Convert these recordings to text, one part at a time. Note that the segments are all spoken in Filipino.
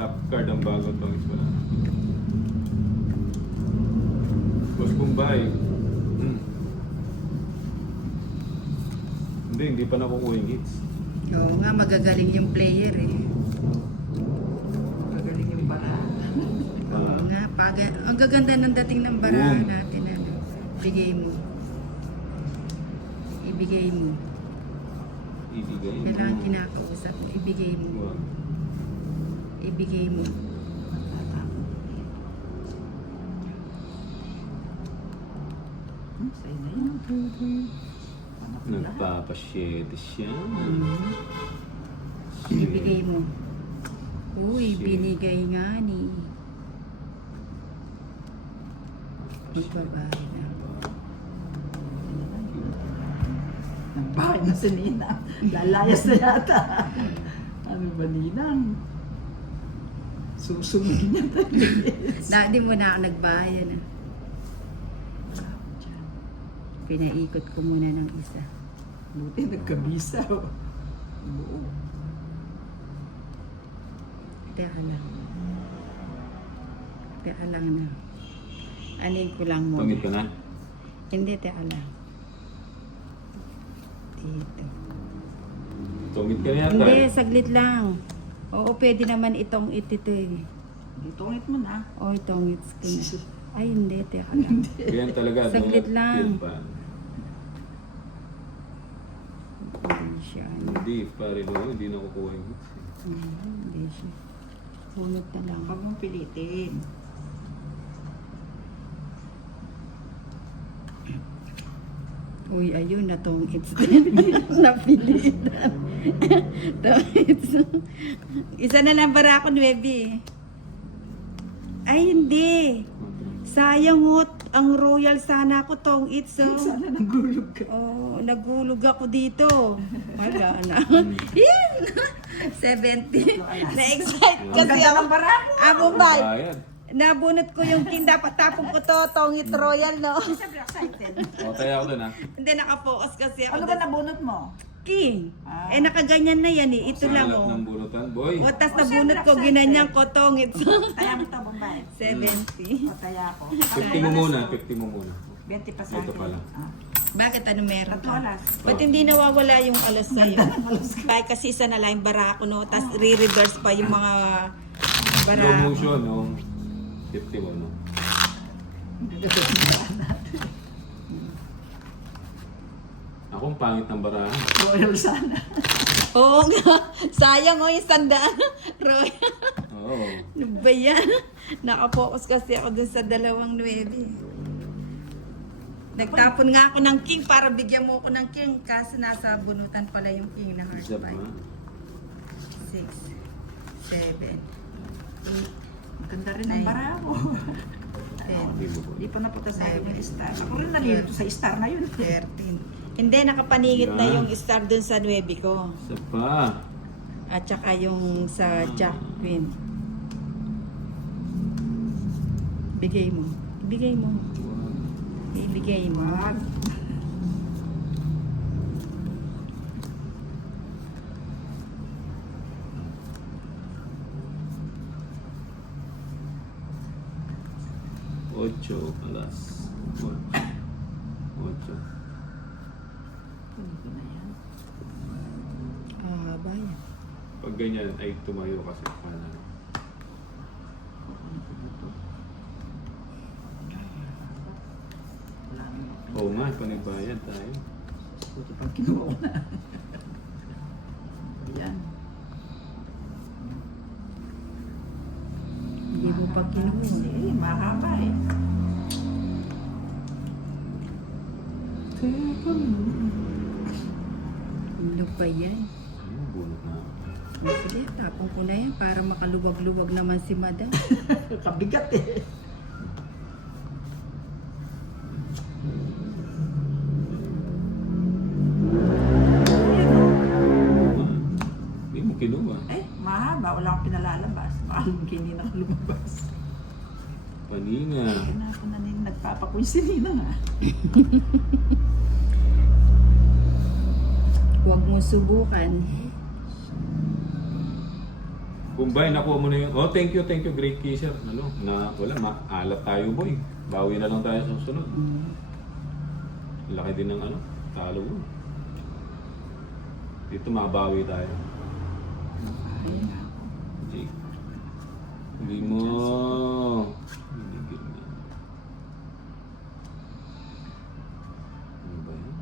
Top card ang bago itong isa. Boss Bombay. Hindi pa nakukuha yung hits. Oo nga, magagaling yung player eh. Magaling yung bara. Oo nga, ang gaganda ng dating ng barahan natin. Ano? Bigay mo. Ibigay mo. Ibigay mo. Kailangan kinakausap mo. Ibigay mo. Wow. Ibigay mo. Sa'yo na yun. Nagpapasyete siya. Ibigay mo. Uy, binigay nga ni. Magbabahay na. Bakit na si Nina? Lalayas na yata. Ano ba, Ninang? Susunod niya tayo. Dati mo na ako nagbahay na. Pinaikot ko muna ng isa. Buti nagkabisa. Oo. Teka lang. Teka lang na. Anin ko lang muna. Pangit ka na? Hindi, teka lang. Dito. Tungit ka na yata. Hindi, eh. saglit lang. Oo, pwede naman itong itito eh. Dito ngit mo na. O, itong it's ko. Ay, hindi, teka lang. Yan talaga. Saglit no? lang. Yan pa. Hindi siya. Hindi, pare mo. Hindi nakukuha yung hits. Hindi siya. Bunot na lang. Huwag mong pilitin. Uy, ayun na tong it's din. Napilitan. Tong it's. Isa na lang para ako, Nuevi. Ay, hindi. Sayang ang royal sana ako tong it's. Sana nagulog ka. Oh, nagulog ako dito. Wala na. Yan! 70. Na-excite Ang kasi ganda ako. ng bara mo. Abombay. Bayad. Nabunot ko yung king. Dapat tapong ko to. Tongit royal, no? Siyempre excited. O, kaya ako doon ha. Hindi, nakapokus kasi ako. Ano ba nabunot mo? King. Ah. Eh, nakaganyan na yan eh. Ito Sa lang, halap oh. ng bunutan, boy. O, tas Oh, nabunot syempre, ko, ginanyan ko tongit. Taya mo ito, Bombay. 70. O, taya ko. 50 mo muna, 50 mo muna. 20 pa sa Ito akin. pala. Ah. Bakit ano meron Tatlo ka? alas. Ba't hindi nawawala yung alas sa'yo? Kahit kasi isa na lang yung bara ko, no? Tapos re-reverse pa yung mga bara Slow ko. motion, no? 50 mo, no? Akong pangit ng barahan. Royal sana. Oo nga. Sayang o yung sandaan. Roy. Oo. Ano ba yan? Nakapokus kasi ako dun sa 2-9. Nagtapon nga ako ng king para bigyan mo ako ng king. Kasi nasa bunutan pala yung king na heart Isa pa. 5. 6, 7, 8, Maganda rin ang bara mo. 10, Di pa napunta sa akin yung star. Ako rin nalilito sa star na yun. 13. Hindi, nakapaningit na yung star dun sa 9 ko. Isa pa. At saka yung sa Jack Queen. Bigay mo. Ibigay mo. Ibigay mo. Wag. Ocho, alas. Ocho. Kunin ko na yan. Ah, ba yan? Pag ganyan ay tumayo kasi kanan. Kunin ko na to. Wala naman. Oo nga, panibayan tayo. Buti pag kinuha ko na. Yan. Hindi mo pa kinuha. Eh, mahaba eh. Ano pa yan? Ayun, bunot na. Sige, tapong ko na yan para makaluwag-luwag naman si madam. Kabigat eh. Hindi mo kinuha. Eh, mahaba. Wala akong pinalalabas. Baka hindi na ako lumabas. Paninga. Kaya na ako na nagpapakunsinina nga. Huwag mo subukan. Kumbay, nakuha mo na yun. Oh, thank you, great kisser. Ano, na wala, maalat tayo boy. Bawi na lang tayo sa susunod. Laki din ng ano, talo mo. Dito mabawi tayo. Ayun nga ako. Jake. Hindi mo. Hinigil na. Ano ba yan?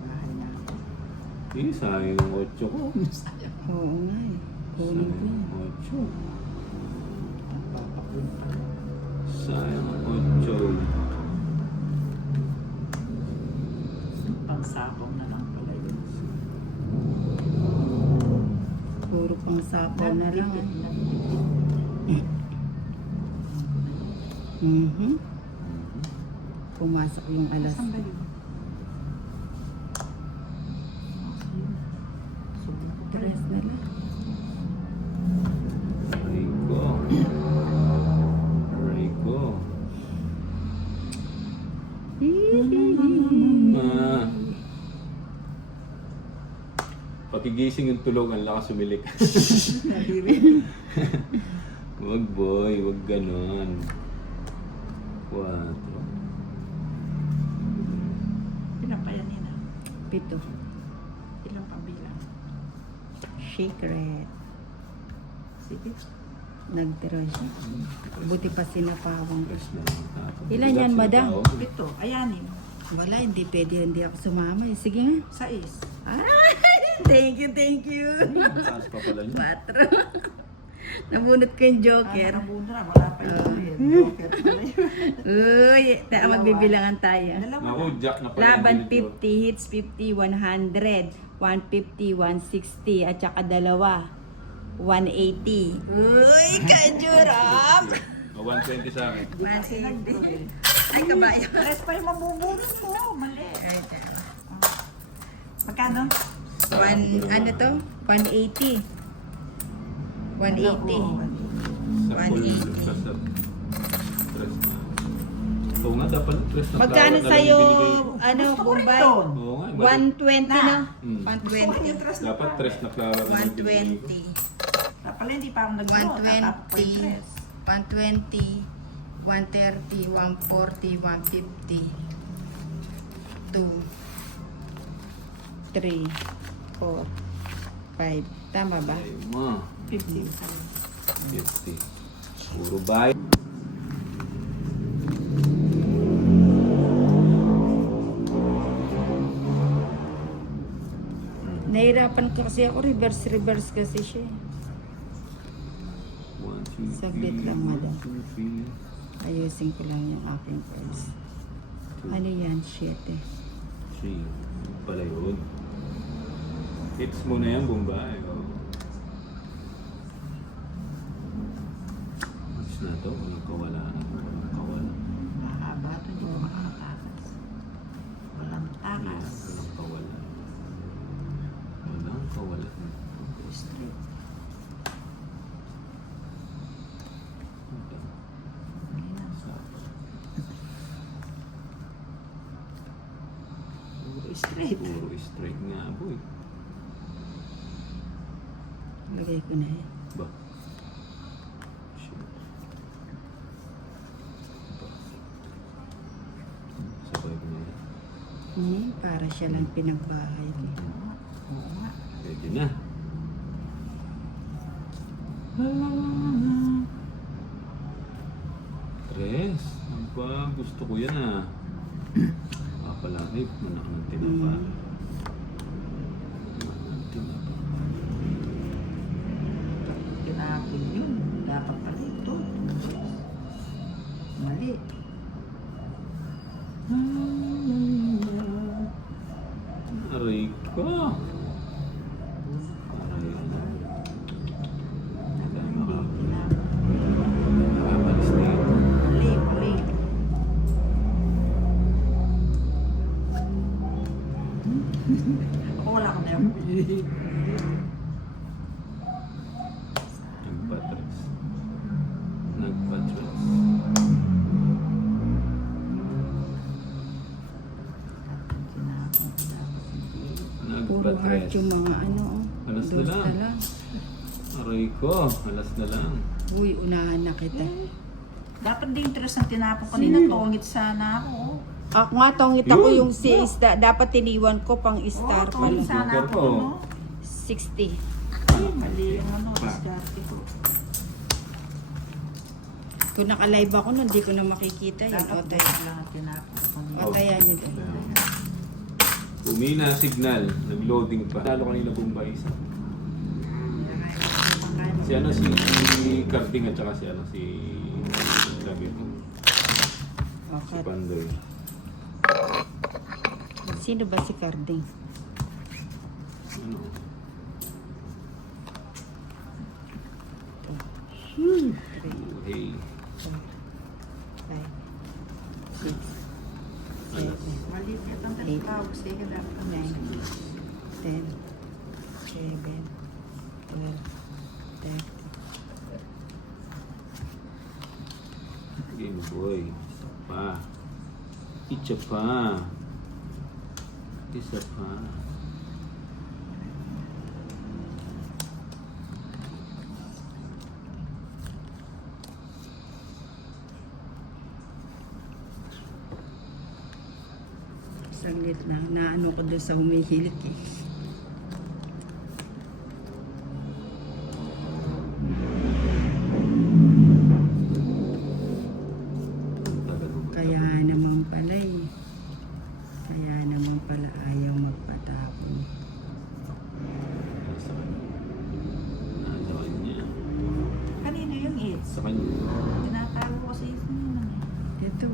Bahay na ako. Eh, sayang yung 8 ko. Sayang. Oo nga eh. Kunin ko Sayang yan. ang 8. Papakun pa. Sayang ang 8. Pangsapong na lang pala yun. Puro pang sapaw na lang. Mhm. Pumasok yung alas. Saan ba yun? Tres na lang. Rico. Rico. Ah. Pagigising yung tulog, ang lakas sumilik. Wag boy, wag ganon. 4. Ilan pa yan, Nina? 7. Ilan pa bilang? Secret. Sige. Nagtira siya. Buti pa sinapawang ko. Press na lang tapo. Ilan yan, madam? Ito, ayanin. Wala, hindi pwede, hindi ako sumama. Eh. Sige nga. 6. Ah, thank you, thank you. Taas pa pala niya. 4. Nabunot ko yung joker. Nabunda, wala pa yun. Joker pala yun. Uy, magbibilangan tayo. Dalawa Ako, na. jack na pala. Laban yung ganito. 50, hits 50, 100, 150, 160, at saka dalawa, 180. Uy, kajurap! Oh, 120 sa akin. Di kasi nag-draw eh. Ay, kabayo. Rest pa yung mabubulot mo. Mali. Magkano? Ano to? 180. 180. Sa 180. sa stress na. Oo nga, dapat stress na Magkano flower na lang sa'yo, yung binigay ko. ano, Gusto ko rin Bombay? doon. Oo nga, 120 na? Hmm. Gusto ko 120. yung trust na Dapat stress na flower na lang binigay ko. 120. Pala hindi pa ako nag-draw. Tatapos ko yung 120. dress. 120. 130. 140. 150. 2. 3. 4. 5. Tama ba? Ay, ma. 50. 50. Puro bay. Nahirapan ko kasi ako. Reverse kasi siya. 1, 2, Saglit lang, madam. 2, 3, Ayusin ko lang yung aking purse. Ano yan? 7. 3. Pala yun. Hits mo na yan, Bombay. Oh. Hits na to. Walang kawala. Walang kawala. Mahaba ito. Hindi ko makakatakas. Walang Ayan, takas. walang kawala. Walang kawala. Straight. Okay. Ayan. Puro straight. Puro straight nga, boy. Lagay ko na yan. Ba? Shit. Ba? Sabay ko na yan. Para siya lang pinagbahay. Oo nga. Pwede na. Tres. Ang pa, gusto ko yan ah. Papalakip, manak ng tinapa. Manak ng tinapa. Tinapon yun. Dapat pala ito. Mali. Aray ko. Aray ko. Nakakalis na yun. Mali, mali. Ako wala ka na yan. Nagpatres. Nagpatres. yung mga ano, Alas na dos lang. Aray ko, alas na lang. Uy, unahan na kita. Dapat dangerous ang tinapon kanina. Tongit sana ako. Ako nga, tongit ako Yun. yung si isda. Dapat tiniwan ko pang star Oo, pa tongit lang. sana Joker ako. ko. No? 60. Ay, mali yung ano. Pa. Diskarte ko. Kung naka-live ako nun, hindi ko na makikita yun. Dapat Otay. dangerous lang ang tinapon kanina. Otayan nyo din. Umina signal, nag-loading pa. Lalo kanina Bombay isa. Si ano, si Carding at saka si ano, si sabi ko, si Okay. Pandoy. Sino ba si Carding? Ano? Hey. 5, 6, 7, Mali ka ang tinatawag. Sige, dapat 9, 10, 11, 12, 13. Game Boy. Isa pa. Isa pa. Isa pa. Saglit lang. Naano ko doon sa humihilik eh. Tagal mo. Kaya naman pala eh. Kaya naman pala ayaw magpatapon. Nasa kanya. Nasa kanya. Kanina yung AIDS. Sa kanya. Tinatago ko sa isip nyo. Ito.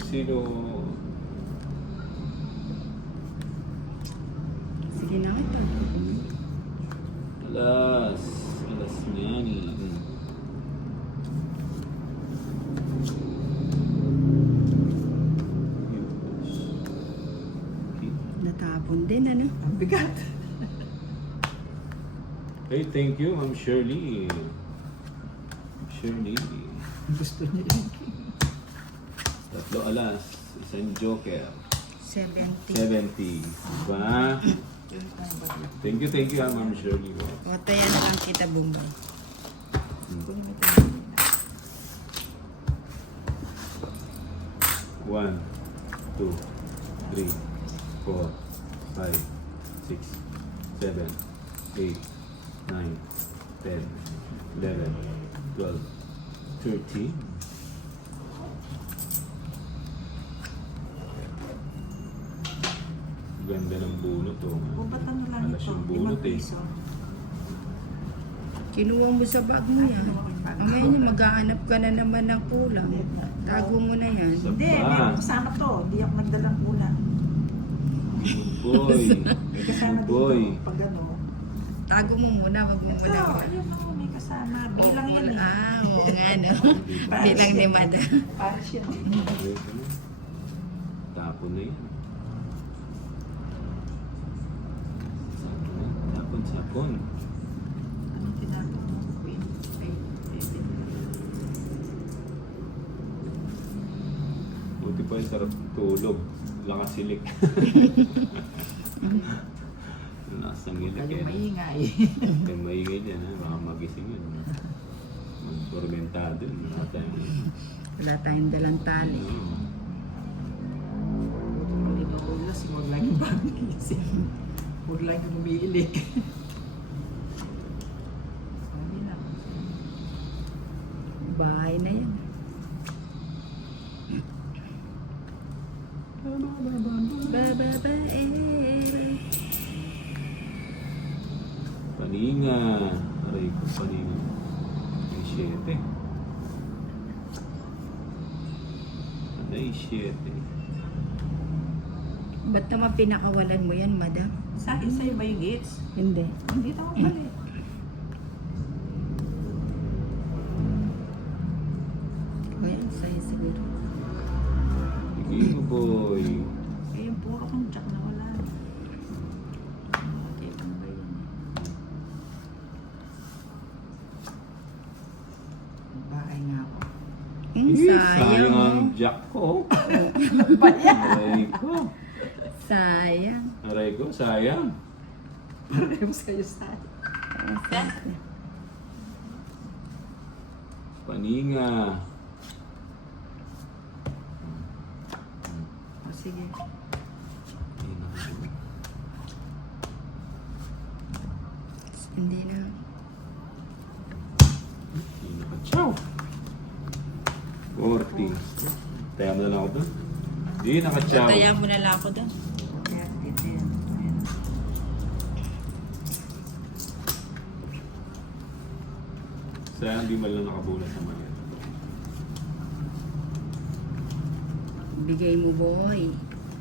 Sino? Sige na ito. Alas. Alas niya ni. Natapon din ano. Ang bigat. Hey, thank you, Ma'am Shirley. Shirley. Gusto niya yun. Tatlo alas. Isang joker. 70. 70. Diba? Thank you, Ma'am Shirley. Otayan na lang kita Bombay. One, two, three, 4, 5, 6, 7, 8, 9, 10, 11, 12, 13. Ganda ng bunot oh. O ba't ano lang Alas ito? yung bunot 5 eh. piso. Kinuha mo sa bag mo yan. Amay niya, maghahanap ka na naman ng kulang. Tago mo na yan. Isa Hindi, pa. may kasama to. Hindi ako nagdalang ulan. Good boy. May kasama Good boy. dito. Pag ano. Tago mo muna, wag mo Ito, muna. ayun ako, may kasama. Bilang yan eh. Ah, oo nga no. Bilang ni Madam. Para siya. Tapon na yan. Sapon, sapon. Anong tinatawag mo? Queen. Ay, Buti pa yung sarap tulog. Lakas silik. Nasang ilik kayo eh. maingay. Kaya maingay dyan ha. Baka magising yun. Magtormentado yun. Wala tayong dalang tali. Hindi ba ulo? Huwag lang yung bagising. Huwag lang yung umiilik. Sabi na. Bahay na yan. Paninga. Aray ko, paninga. Ay, 7. Ay, 7. Ba't naman pinakawalan mo yan, Madam? Sa akin sa'yo ba yung gates? Hindi. Hindi ako mali. O yan, sa'yo siguro. Game boy. Eh, yung puro kong jack na wala. Okay, ano ba yun? Bahay nga ako. Sayang. Sayang ang jack ko. Aray ko. Sayang. Aray ko, sayang. Parehas kayo sa Oh, sayang. Paninga. O sige. Hindi na. Ciao. 40. Taya mo na lang ako doon. Di, naka-chow. Tataya mo na lang ako doon. Kaya dito yan. Ayan. Sayang, di man lang nakabulat sa mali. Bigay mo, boy.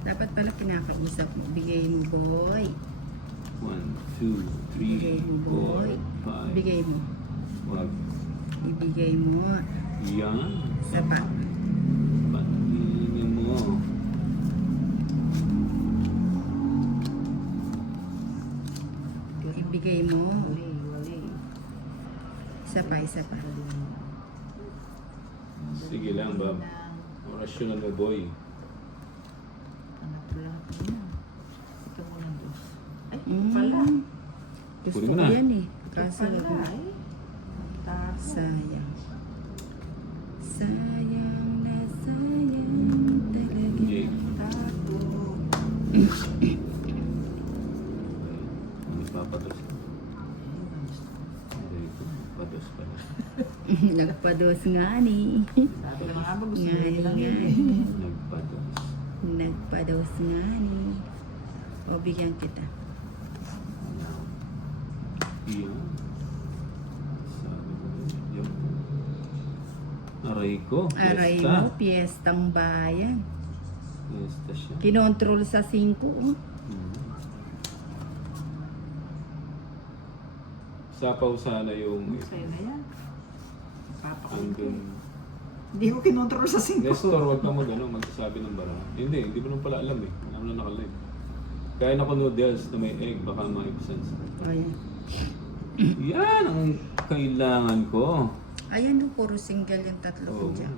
Dapat pala pinakausap mo. Bigay mo, boy. 1, 2, Bigay 3, mo, boy. 4, 5. Bigay mo. Wag. Ibigay mo. Yan. Sapa. Paninga mo. Ibigay mo. Wali. Isa pa, isa pa. Sige lang, Bob. Orasyonan mo, boy. Anak ko lang ito na. Ito mo lang dos. Ay, Mm. pala. Gusto Kunin mo ko na. yan eh. Ito Kaso pala. wag mo. Ay. Tapo. Sayang. Sayang na sayang talaga. Okay. Tapo. Magpapados. Aray ko, pados pala. Nagpados nga ni. Sabi ko nga ba gusto Nga, mo lang nga. yun eh. Nagpados. Nagpados nga ni. O, bigyan kita. Iyan. Sabi ko, yun. Aray ko. Aray Fiesta. mo, piyestang bayan. Fiesta siya. Kinontrol sa 5. Oh. Sapaw sana yung Sa'yo na yan. Papakulit ko. andun. Hindi ko kinontrol sa 5. Nestor, huwag ka magsasabi ng bara. Hindi mo nang pala alam eh. Alam na nakalive. Kaya ako noodles na may egg, baka ma-sense. O, yan. Yan ang kailangan ko. Ayan, no, puro single yung tatlo ko Oo. dyan.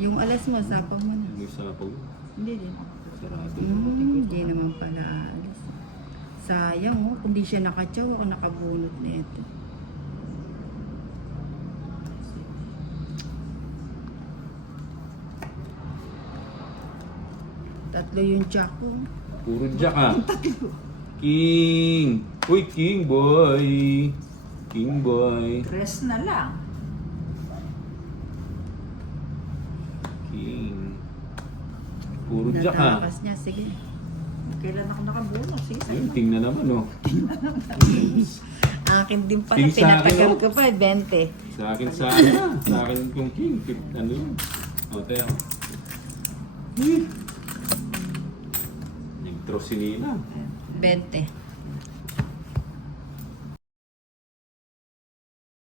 Yung alas mo, sapaw mo na. Yung sapaw. Hindi din. Sarado. Hindi naman pala alas. Sayang, oh. Kung di siya nakatsaw, ako nakabunot na ito. Tatlo yung jack ko. Puro jack ah. King! Uy, king boy! King boy! Dress na lang. King. Puro jack ah. Natakas niya, sige. Kailan ako nakabunot? Sige, sa'yo Ayun, na. king na naman oh. Akin din pala, King sa akin, pinatagal oh. ko pa, 20. Sa akin ah. Sa akin yung king. Ano yun? O, tayo. Nag-draw si Nina. 20.